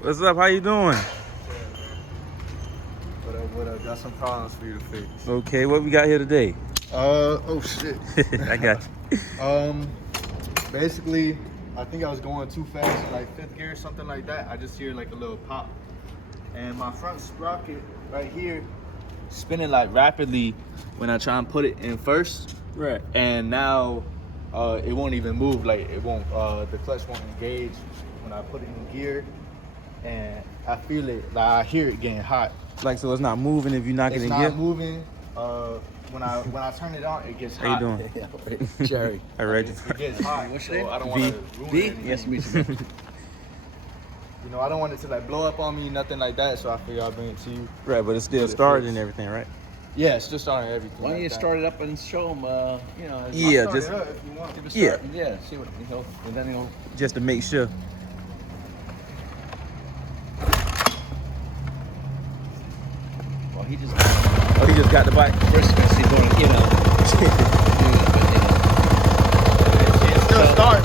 What's up? How you doing? What up? Got some problems for you to fix. Okay, what we got here today? Oh shit. I got you. Basically, I think I was going too fast, like fifth gear or something like that. I just hear like a little pop. And my front sprocket right here spinning like rapidly when I try and put it in first. Right. And now it won't even move, like it won't, the clutch won't engage when I put it in gear. And I feel it, like I hear it getting hot. Like, so it's not moving if you knock it in gear? It's not moving. When I turn it on, it gets How hot. you doing? Jerry. I read It gets hot. What's So your name? I don't V. want to ruin V? anything. Yes, meet you. You know, I don't want it to like blow up on me, nothing like that. So I figure I'll bring it to you. Right, but it's still Get it started fixed. and everything, right? Yeah, it's just on everything. Why don't like you that. start it up and show him, Yeah, Start just it up if you want. yeah, Yeah, see what he'll, and then he'll. just to make sure. Well, he just. Oh, he just got the bike. First, he's going, you know. It still start,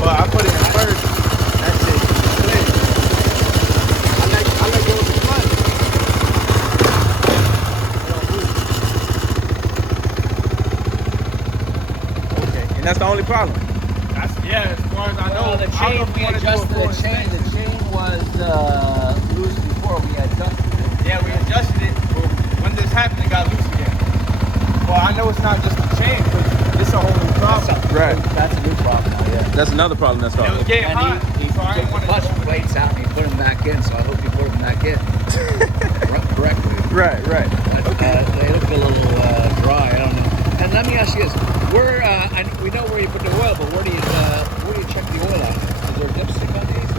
but I put it in first. That's it. I let go of the clutch. Okay, and that's the only problem. Yeah, as far as I know. The chain, we adjusted the chain. The chain was loose before we adjusted it. Yeah, we adjusted it. But when this happened, it got loose again. Well, I know it's not just the chain, because it's a whole new problem. Right. That's a new problem now, yeah. That's another problem that's It was started. getting And hot, he so I took didn't the want clutch to. plates out and he put them back in, so I hope you put them back in. Correctly. Right, right. But, they look a little dry. I don't know. And let me ask you this: where we know where you put the oil, but where do you check the oil at? Is there a dipstick on these?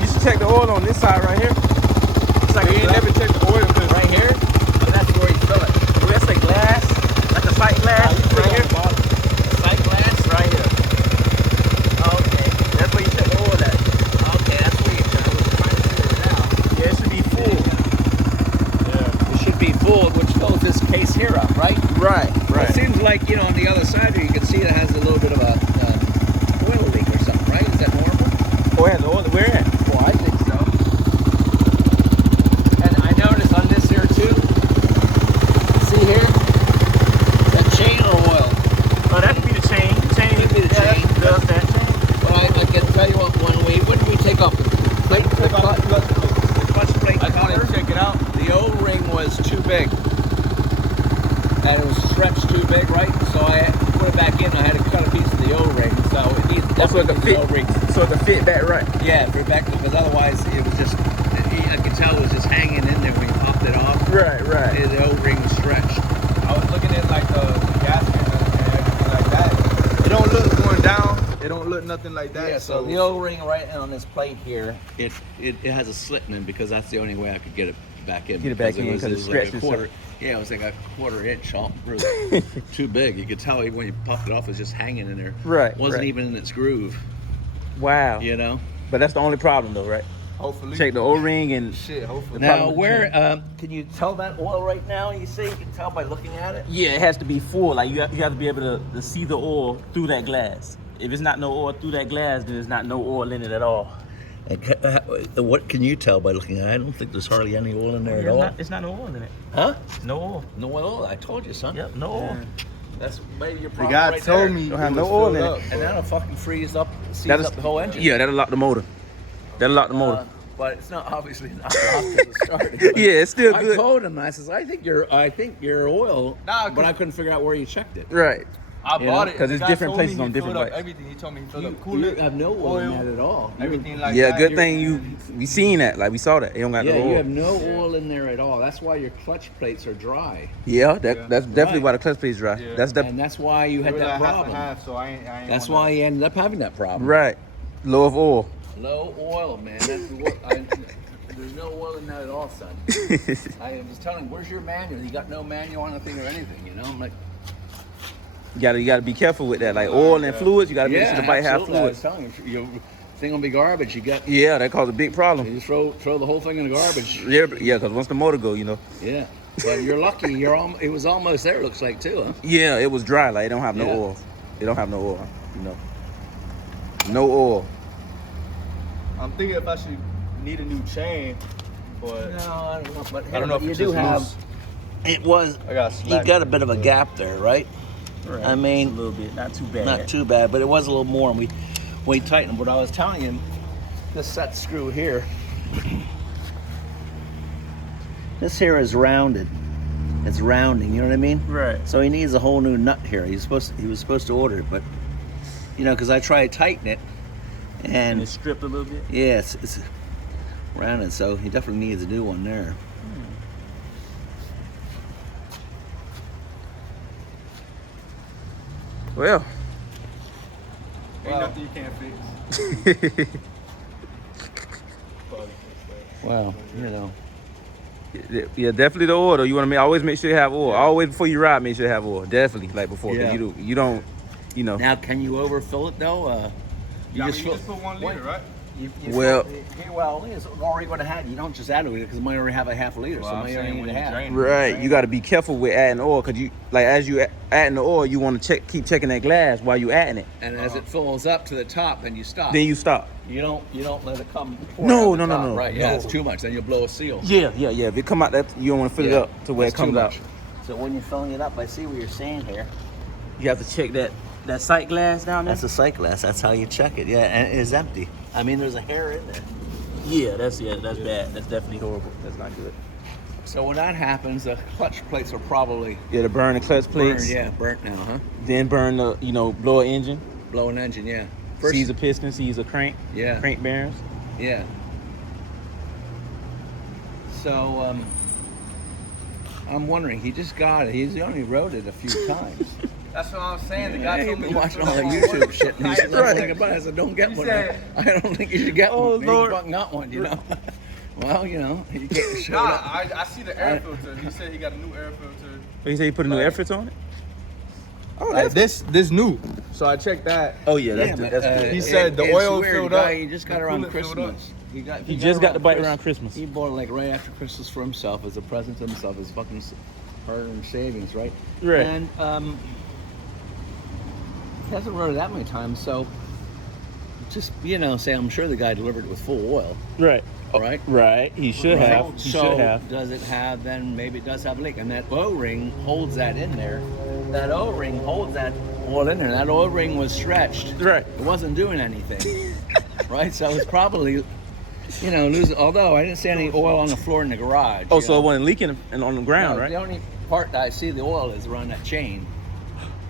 You should check the oil on this side right here. It's like We ain't never checked the oil because Right here. Oh, that's where you fill it. well, that's a glass, like a sight glass right here. Sight glass. Right here. Okay. That's where you check the oil at. Okay, that's where you. I was trying to figure it out. Yeah, it should be full. It should be full, which fills this case here up, right? Right, It seems like, on the other side here, you can see it has a little bit of a oil leak or something, right? Is that normal? Oh, it has oil. Where at? Well, I think so. And I noticed on this here too. See here? That chain or oil? Oh, that could be the chain. Chain Could be the chain. Does that chain? But I can tell you what, when we take off the plate, the clutch plate I just wanted cover, to check it out. the O-ring was too big. And it was stretched too big, right? So I put it back in. I had to cut a piece of the O-ring, so it needs So it definitely could the fit. O-ring. So it could fit that right. Yeah, for back because otherwise it was just. I could tell it was just hanging in there when you popped it off. Right, right. The O-ring was stretched. I was looking at like the gasket and everything like that. It don't look going down. It don't look nothing like that. Yeah, so the O-ring right on this plate here, it has a slit in it because that's the only way I could get it back in. Get it back because in because it was stretched like a quarter. Yeah, it was like a quarter-inch off, really too big. You could tell even when you popped it off, it was just hanging in there. Right, Wasn't right. even in its groove. Wow. You know. But that's the only problem, though, right? Hopefully. Check the O-ring and Shit, hopefully. Now, problem with where can you tell that oil right now? You see, you can tell by looking at it. yeah, it has to be full. Like you have to be able to see the oil through that glass. If it's not no oil through that glass, then there's not no oil in it at all. What can you tell by looking at it? I don't think there's hardly any oil in there at all. It's not no oil in it. Huh? No oil. No oil. I told you, son. Yep, no oil. That's maybe your The problem guy right told there. me Don't have it no was oil filled in it. up, And that'll fucking sees up the whole engine. Yeah, that'll lock the motor. That'll lock the motor. But it's not obviously not locked as it started. Yeah, it's still I good. told him, I says, I think your oil. Nah, but I couldn't figure out where you checked it. Right. I You bought know, it. 'cause The it's guy different told me places he on different filled up bikes. everything. He told me he filled You up coolant, have no oil in oil, that at all. everything like Yeah, that. good thing we seen that. Like we saw that. It don't got Yeah, no you oil. have no oil in there at all. That's why your clutch plates are dry. Yeah, Yeah. that's definitely Right. why the clutch plate is dry. Yeah. That's And that's why you They had were that like half problem. and half, so I ain't That's wanna- why you ended up having that problem. right. Low of oil. Low oil, man. There's no oil in that at all, son. I was telling him, where's your manual? You got no manual on the thing or anything, you know? I'm like, You gotta be careful with that. Like oil and fluids, you gotta make sure the bike have absolutely. I was fluids. telling you, your thing will be garbage. You got, Yeah, that causes a big problem. you throw the whole thing in the garbage. Yeah, because once the motor go, Yeah. But you're lucky. It was almost there. Looks like too, huh? Yeah, it was dry. Like it don't have no Yeah. oil. It don't have no oil. No oil. I'm thinking if I should need a new chain, but No, I don't know. But I don't know if you it's do just have. loose. It was. I got You smacked got a with bit of a it. gap there, right? Right. I mean, Just a little bit, not too bad. not too bad, but it was a little more, and we tightened. But I was telling you, this set screw here, this here is rounded. It's rounding. You know what I mean? Right. So he needs a whole new nut here. He was supposed to order it, but you know, because I tried to tighten it, And and it's stripped a little bit. yeah, it's rounded. So he definitely needs a new one there. Well. Ain't nothing you can't fix. Well, you know. Yeah, definitely the oil though. You want to always make sure you have oil. Always before you ride, make sure you have oil. Definitely, like before. 'Cause Yeah. you don't, you know. Now, can you overfill it though? You just put 1 liter, right? Well- it's already going to have. You don't just add it because it might already have a half a liter, Well, so it I'm might saying only when need a you half. drain it. Right, you got to be careful with adding oil because you like as you adding the oil, you want to keep checking that glass while you adding it. And as it fills up to the top, then you stop. Then you stop. You don't let it come. No, pour out the no, top, no. Right? Yeah, No. it's too much. Then you blow a seal. Yeah. If it come out, that you don't want to fill it Yeah, up to where it that's too comes out. much. So when you're filling it up, I see what you're saying here. You have to check that sight glass down there. That's a sight glass. That's how you check it. Yeah, and it is empty. I mean, there's a hair in there. That's bad. That's definitely horrible. That's not good. So when that happens, the clutch plates are probably Yeah, to burn the clutch burned. plates. Yeah, burnt now, huh? Then burn the blow an engine. Blow an engine. Yeah. Seize a piston, seize a crank. Yeah. Crank bearings. Yeah. So I'm wondering. He just got it. He's only rode it a few times. That's what I'm saying. The Yeah, guy he's told me been to watching put all the it on YouTube one. shit. And he's Right. like, thinking about it. I said, don't get He one. said- I don't think you should get Oh, one. Maybe Lord. you fucking got one, you know. Well, you know, you can't show Nah, up. I see the air filter. He said he got a new air filter. You say you put a new Like- air filter on it? Oh, Like this new. So I checked that. Oh yeah, Yeah, but, good. He said the oil weird, filled guy, up. He just got The around coolant filled up. Christmas. He just got the bike Christ- around Christmas. He bought it like right after Christmas for himself as a present to himself, his fucking hard-earned savings, right? Right. And he hasn't run it that many times, so just say I'm sure the guy delivered it with full oil, Right. right? Right. He should Right. have. He so should have. does it have? Then maybe it does have a leak, and that O-ring holds that in there. That O-ring holds that oil in there. That O-ring was stretched. Right. It wasn't doing anything. Right. So it's probably, losing. Although I didn't see any oil on the floor in the garage. Oh, you so know. it wasn't leaking on the ground, No, right? The only part that I see the oil is around that chain.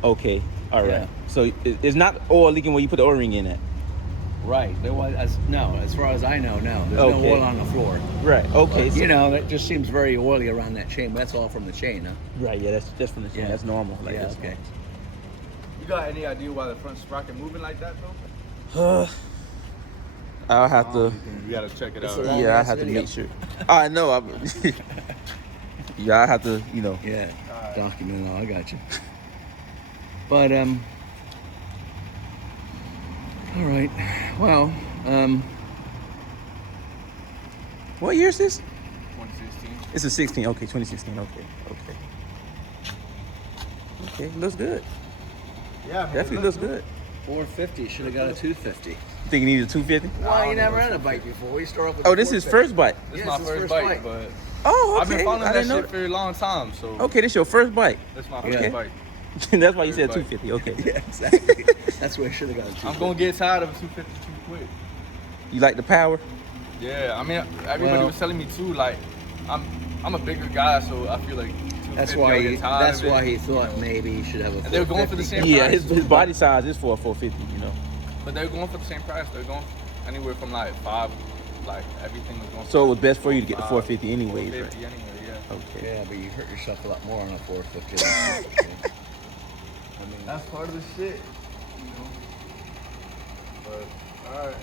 Okay. All right. Yeah. So it's not oil leaking where you put the O-ring in at. Right. There was as far as I know, no. There's Okay. no oil on the floor. Right. Okay. But, that just seems very oily around that chain. But that's all from the chain, huh? Right. Yeah. That's from the chain. Yeah. That's normal. Like Yeah, that's okay. You got any idea why the front sprocket moving like that, though? I'll have to. You gotta check it It's out. a Right? long- Yeah, I ass have to video. make sure. I know. Yeah, I have to. Yeah. Document it all. I got you. But all right. Well, What year is this? 2016. It's a 16. Okay, 2016. Okay. Okay, looks good. Yeah, man, Definitely looks good. 450. Should have got a 250. You think you need a 250? Why you never had a bike before? We start off with. Oh, the this is 450. first bike. This Yes, is my it's first first bike, bike. but Oh, okay. I've been following I that didn't shit know. for a long time, so Okay, this your first bike. that's my Yeah. first bike. That's why you said First 250. Okay. Yeah, exactly. That's where I should have got a 250. I'm gonna get tired of a 250 too quick. You like the power? Yeah, I mean, everybody Well- was telling me too. Like, I'm a bigger guy, so I feel like 250, That's I'll why. get tired of it, He thought you know. maybe he should have a. And they were going for the 450. same Yeah, price. his body size is for a 450. But they're going for the same price. They're going anywhere from like 5, like everything was going. So it was best for you to get the 450 anyways, 450 right? anyway, yeah. Okay. Yeah, but you hurt yourself a lot more on a 450 than a 450. I mean, that's part of the shit, you know. But all right.